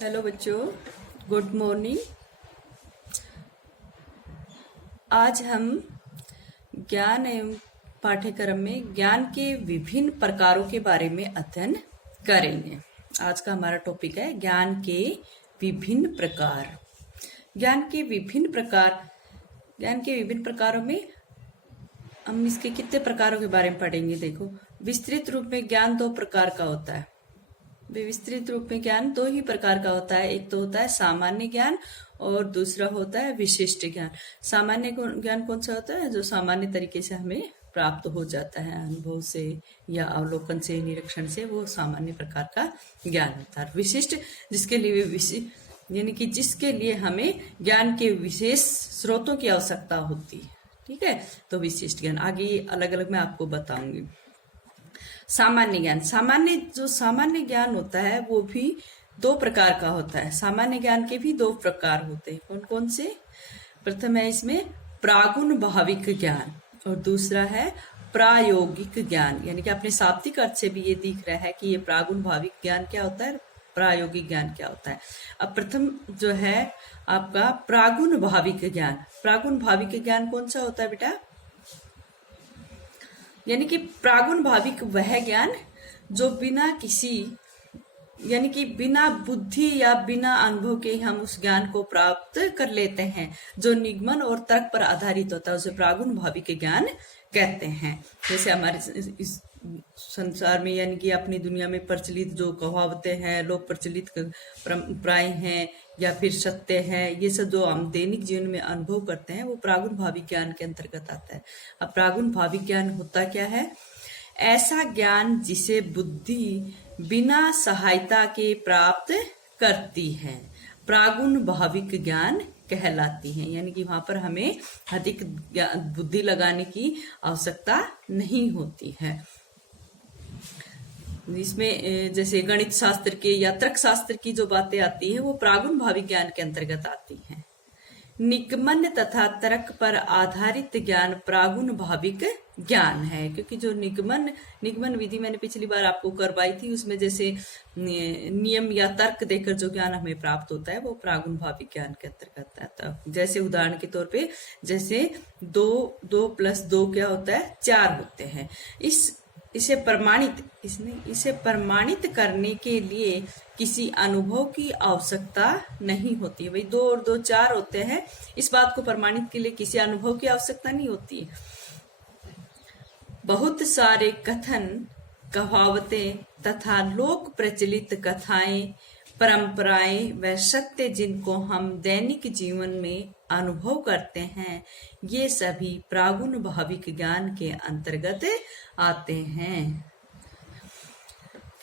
Hello बच्चों, good morning. आज हम ज्ञान एवं पाठ्यक्रम में ज्ञान के विभिन्न प्रकारों के बारे में अध्ययन करेंगे। आज का हमारा टॉपिक है ज्ञान के विभिन्न प्रकार। ज्ञान के विभिन्न प्रकारों में हम इसके कितने प्रकारों के बारे में पढ़ेंगे। देखो, विस्तृत रूप में ज्ञान दो प्रकार का होता है। विस्तृत रूप में ज्ञान दो ही प्रकार का होता है। एक तो होता है सामान्य ज्ञान और दूसरा होता है विशिष्ट ज्ञान। सामान्य ज्ञान कौन सा होता है? जो सामान्य तरीके से हमें प्राप्त हो जाता है, अनुभव से या अवलोकन से, निरीक्षण से, वो सामान्य प्रकार का ज्ञान होता है। विशिष्ट जिसके लिए यानी कि जिसके लिए हमें ज्ञान के विशेष स्रोतों की आवश्यकता होती है। ठीक है, तो विशिष्ट ज्ञान आगे अलग अलग मैं आपको बताऊंगी। सामान्य ज्ञान, सामान्य ज्ञान होता है वो भी दो प्रकार का होता है। सामान्य ज्ञान के भी दो प्रकार होते हैं। कौन कौन से? प्रथम है इसमें प्रागुण भाविक ज्ञान और दूसरा है प्रायोगिक ज्ञान। यानी कि अपने शाब्दिक अर्थ से भी ये दिख रहा है कि ये प्रागुण भाविक ज्ञान क्या होता है, प्रायोगिक ज्ञान क्या होता है। अब प्रथम जो है आपका प्रागुण भाविक ज्ञान। प्रागुण भाविक ज्ञान कौन सा होता है बेटा? यानी कि प्रागुण भाविक वह ज्ञान जो बिना किसी यानी कि बिना बुद्धि या बिना अनुभव के हम उस ज्ञान को प्राप्त कर लेते हैं, जो निगमन और तर्क पर आधारित होता है, उसे प्रागुण भाविक ज्ञान कहते हैं। जैसे हमारे इस संसार में यानी कि अपनी दुनिया में प्रचलित जो कहावतें हैं, लोक प्रचलित परंपराएं हैं या फिर सत्य है, ये सब जो हम दैनिक जीवन में अनुभव करते हैं वो प्रागुण भाविक ज्ञान के अंतर्गत आता है। अब प्रागुण भाविक ज्ञान होता क्या है? ऐसा ज्ञान जिसे बुद्धि बिना सहायता के प्राप्त करती है, प्रागुण भाविक ज्ञान कहलाती है। यानी कि वहां पर हमें अधिक बुद्धि लगाने की आवश्यकता नहीं होती है। इसमें जैसे गणित शास्त्र के या तर्क शास्त्र की जो बातें आती है वो प्रागुण भाविक ज्ञान के अंतर्गत आती हैं। निगमन तथा तर्क पर आधारित ज्ञान प्रागुण भाविक ज्ञान है, क्योंकि जो निगमन विधि मैंने पिछली बार आपको करवाई थी, उसमें जैसे नियम या तर्क देकर जो ज्ञान हमें प्राप्त होता है वो प्रागुण भाविक ज्ञान के अंतर्गत आता है। जैसे उदाहरण के तौर पे जैसे 2 + 2 क्या होता है? 4 होते हैं। इसे प्रमाणित करने के लिए किसी अनुभव की आवश्यकता नहीं होती है। भाई 2 और 2 4 होते हैं, इस बात को प्रमाणित के लिए किसी अनुभव की आवश्यकता नहीं होती है। बहुत सारे कथन, कहावतें तथा लोक प्रचलित कथाएं, परंपराएं व सत्य जिनको हम दैनिक जीवन में अनुभव करते हैं, ये सभी प्रागुण भाविक ज्ञान के अंतर्गत आते हैं।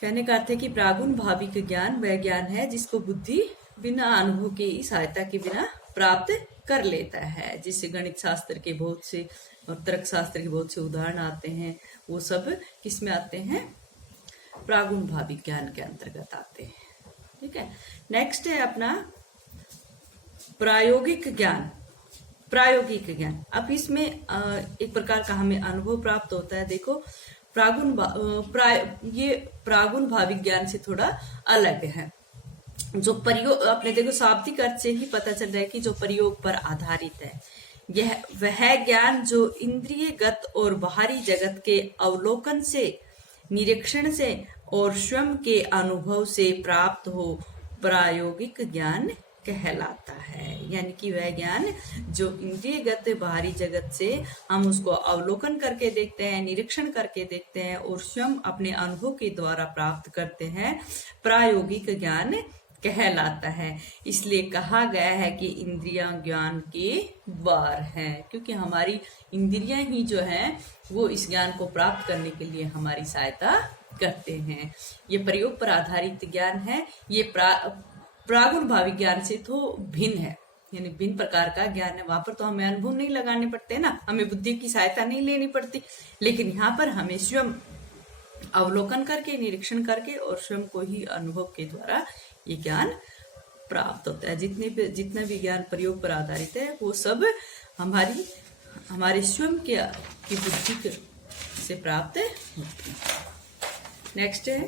कहने का अर्थ है कि प्रागुण भाविक ज्ञान वह ज्ञान है जिसको बुद्धि बिना अनुभव के सहायता के बिना प्राप्त कर लेता है। जिससे गणित शास्त्र के बहुत से और तर्क शास्त्र के बहुत से उदाहरण आते हैं, वो सब किस में आते हैं? प्रागुण भाविक ज्ञान के अंतर्गत आते हैं। ठीक है, नेक्स्ट है अपना प्रायोगिक ज्ञान। अब इसमें एक प्रकार का हमें अनुभव प्राप्त होता है। देखो, ये प्रागुण भाविक ज्ञान से थोड़ा अलग है। जो प्रयोग, आपने देखो शाब्दिक अर्थ से ही पता चल रहा है कि जो प्रयोग पर आधारित है, यह वह ज्ञान जो इंद्रियगत और बाहरी जगत के अवलोकन से, निरीक्षण से और स्वयं के अनुभव से प्राप्त हो, प्रायोगिक ज्ञान कहलाता है। यानी कि वह ज्ञान जो इंद्रियगत बाहरी जगत से हम उसको अवलोकन करके देखते हैं, निरीक्षण करके देखते हैं और स्वयं अपने अनुभव के द्वारा प्राप्त करते हैं, प्रायोगिक ज्ञान कहलाता है। इसलिए कहा गया है कि इंद्रियां ज्ञान के द्वार हैं, क्योंकि हमारी इंद्रियां ही जो हैं वो इस ज्ञान को प्राप्त करने के लिए हमारी सहायता करते हैं। ये प्रयोग पर आधारित ज्ञान है। ये प्रागुण भाविक ज्ञान से तो भिन्न है, यानी भिन्न प्रकार का ज्ञान है। वहां पर तो हमें अनुभव नहीं लगाने पड़ते ना, हमें बुद्धि की सहायता नहीं लेनी पड़ती, लेकिन यहाँ पर हमें स्वयं अवलोकन करके, निरीक्षण करके और स्वयं को ही अनुभव के द्वारा ये ज्ञान प्राप्त होता है। जितने भी ज्ञान प्रयोग पर आधारित है वो सब हमारे स्वयं की बुद्धि से प्राप्त होती है। नेक्स्ट है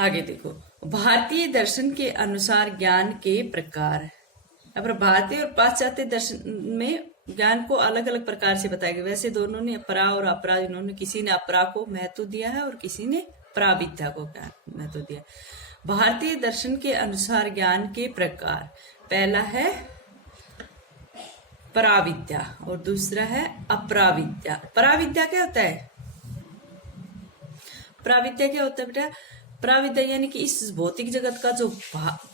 आगे देखो, भारतीय दर्शन के अनुसार ज्ञान के प्रकार। अब भारतीय और पाश्चात्य दर्शन में ज्ञान को अलग अलग प्रकार से बताया गया। वैसे दोनों ने अपरा और अपरा, इन्होंने किसी ने अपरा को महत्व दिया है और किसी ने पराविद्या को महत्व दिया। भारतीय दर्शन के अनुसार ज्ञान के प्रकार, पहला है पराविद्या और दूसरा है अपराविद्या। पराविद्या क्या होता है? पराविद्या क्या होता है बेटा? पराविद्या यानी कि इस भौतिक जगत का जो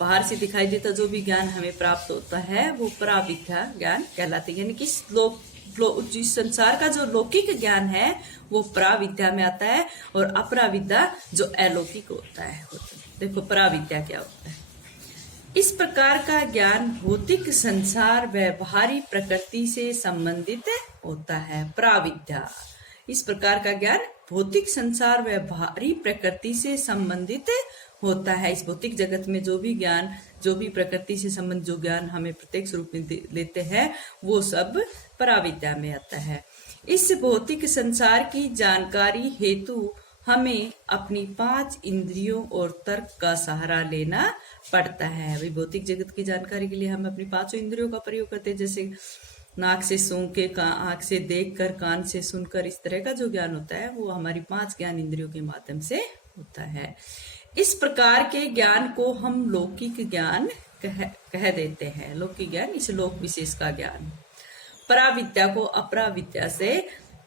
बाहर से दिखाई देता जो भी ज्ञान हमें प्राप्त होता है वो पराविद्या ज्ञान कहलाते हैं। यानी कि इस संसार का जो लौकिक ज्ञान है वो पराविद्या में आता है और अपराविद्या जो अलौकिक होता है। देखो पराविद्या क्या होता है। इस प्रकार का ज्ञान भौतिक संसार व बाहरी प्रकृति से संबंधित होता है। पराविद्या, इस प्रकार का ज्ञान भौतिक संसार व बाहरी प्रकृति से संबंधित होता है। इस भौतिक जगत में जो भी ज्ञान, जो भी प्रकृति से संबंधित जो ज्ञान हमें प्रत्यक्ष रूप में लेते हैं वो सब पराविद्या में आता है। इस भौतिक संसार की जानकारी हेतु हमें अपनी 5 इंद्रियों और तर्क का सहारा लेना पड़ता है। भाई भौतिक जगत की जानकारी के लिए हम अपनी 5 इंद्रियों का प्रयोग करते हैं, जैसे नाक से सूंघ के, आंख से देखकर, कान से सुनकर, इस तरह का जो ज्ञान होता है वो हमारी 5 ज्ञान इंद्रियों के माध्यम से होता है। इस प्रकार के ज्ञान को हम लौकिक ज्ञान कह देते हैं। लौकिक ज्ञान इस लोक विशेष का ज्ञान। पराविद्या को अपराविद्या से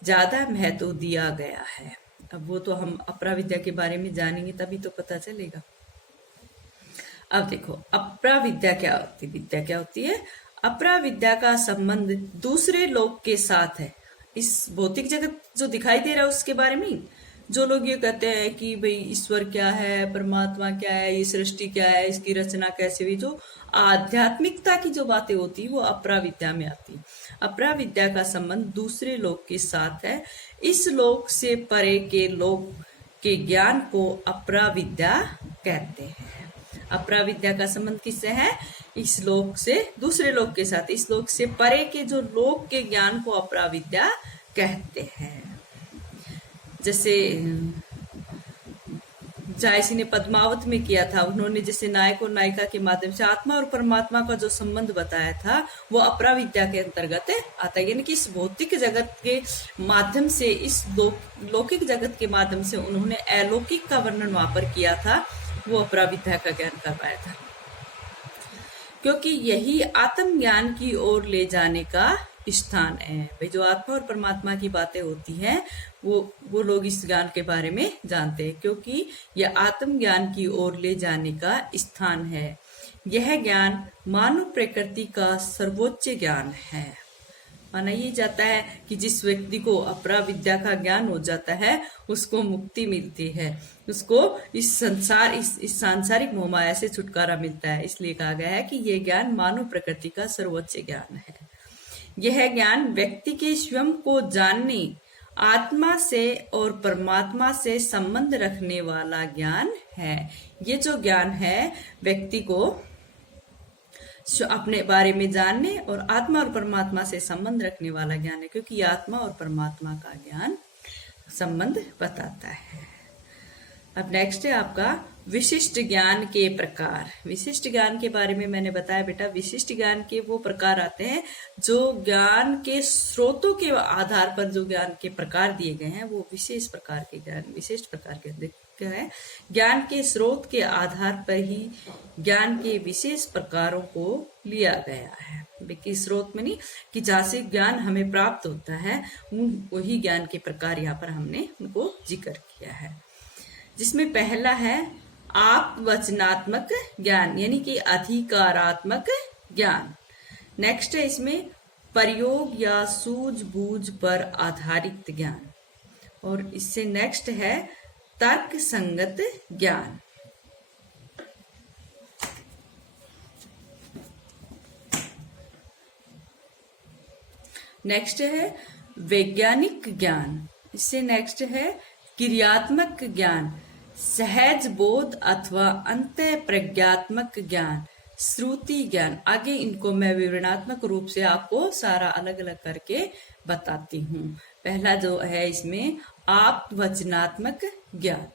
ज्यादा महत्व दिया गया है। अब वो तो हम अपराविद्या के बारे में जानेंगे तभी तो पता चलेगा। अब देखो अपराविद्या क्या होती है? अपराविद्या का संबंध दूसरे लोक के साथ है। इस भौतिक जगत जो दिखाई दे रहा है उसके बारे में जो लोग ये कहते हैं कि भाई ईश्वर क्या है, परमात्मा क्या है, ये सृष्टि क्या है, इसकी रचना कैसे हुई, जो आध्यात्मिकता की जो बातें होती वो अपराविद्या में आती। अपराविद्या का संबंध दूसरे लोक के साथ है। इस लोक से परे के लोक के ज्ञान को अपराविद्या कहते हैं। अपराविद्या का संबंध किससे है? इस लोक से दूसरे लोक के साथ। इस लोक से परे के जो लोक के ज्ञान को अपराविद्या कहते हैं। जैसे जायसी ने पद्मावत में किया था, उन्होंने जैसे नायक और नायिका के माध्यम से आत्मा और परमात्मा का जो संबंध बताया था वो अपराविद्या के अंतर्गत आता है। यानी कि इस भौतिक जगत के माध्यम से, इस लौकिक जगत के माध्यम से उन्होंने अलौकिक का वर्णन वहां पर किया था, वो अपराविद्या का ज्ञान करवाया था। क्योंकि यही आत्म ज्ञान की ओर ले जाने का स्थान है। भाई जो आत्मा और परमात्मा की बातें होती हैं वो लोग इस ज्ञान के बारे में जानते हैं, क्योंकि यह आत्म ज्ञान की ओर ले जाने का स्थान है। यह ज्ञान मानव प्रकृति का सर्वोच्च ज्ञान है। माना ये जाता है कि जिस व्यक्ति को अपराविद्या का ज्ञान हो जाता है उसको मुक्ति मिलती है, उसको इस सांसारिक मोहमाया से छुटकारा मिलता है। इसलिए कहा गया है कि यह ज्ञान मानव प्रकृति का सर्वोच्च ज्ञान है। यह ज्ञान व्यक्ति के स्वयं को जानने, आत्मा से और परमात्मा से संबंध रखने वाला ज्ञान है। ये जो ज्ञान है व्यक्ति को अपने बारे में जानने और आत्मा और परमात्मा से संबंध रखने वाला ज्ञान है, क्योंकि ये आत्मा और परमात्मा का ज्ञान संबंध बताता है। अब नेक्स्ट है आपका विशिष्ट ज्ञान के प्रकार। विशिष्ट ज्ञान के बारे में मैंने बताया बेटा, विशिष्ट ज्ञान के वो प्रकार आते हैं जो ज्ञान के स्रोतों के आधार पर जो ज्ञान के प्रकार दिए गए हैं वो विशेष प्रकार के ज्ञान, विशिष्ट प्रकार के है। ज्ञान के स्रोत के आधार पर ही ज्ञान के विशेष प्रकारों को लिया गया है। कि स्रोत में नहीं, कि जहाँ से ज्ञान हमें प्राप्त होता है वही ज्ञान के प्रकार यहाँ पर हमने उनको जिक्र किया है। जिसमें पहला है आप वचनात्मक ज्ञान, यानी कि अधिकारात्मक ज्ञान। नेक्स्ट है इसमें प्रयोग या सूझबूझ पर आधारित ज्ञान, और इससे नेक्स्ट है तर्क संगत ज्ञान। नेक्स्ट है वैज्ञानिक ज्ञान। इससे नेक्स्ट है क्रियात्मक ज्ञान, सहज बोध अथवा अंत प्रज्ञात्मक ज्ञान, श्रुति ज्ञान। आगे इनको मैं विवरणात्मक रूप से आपको सारा अलग अलग करके बताती हूँ। पहला जो है इसमें आप वचनात्मक ज्ञान।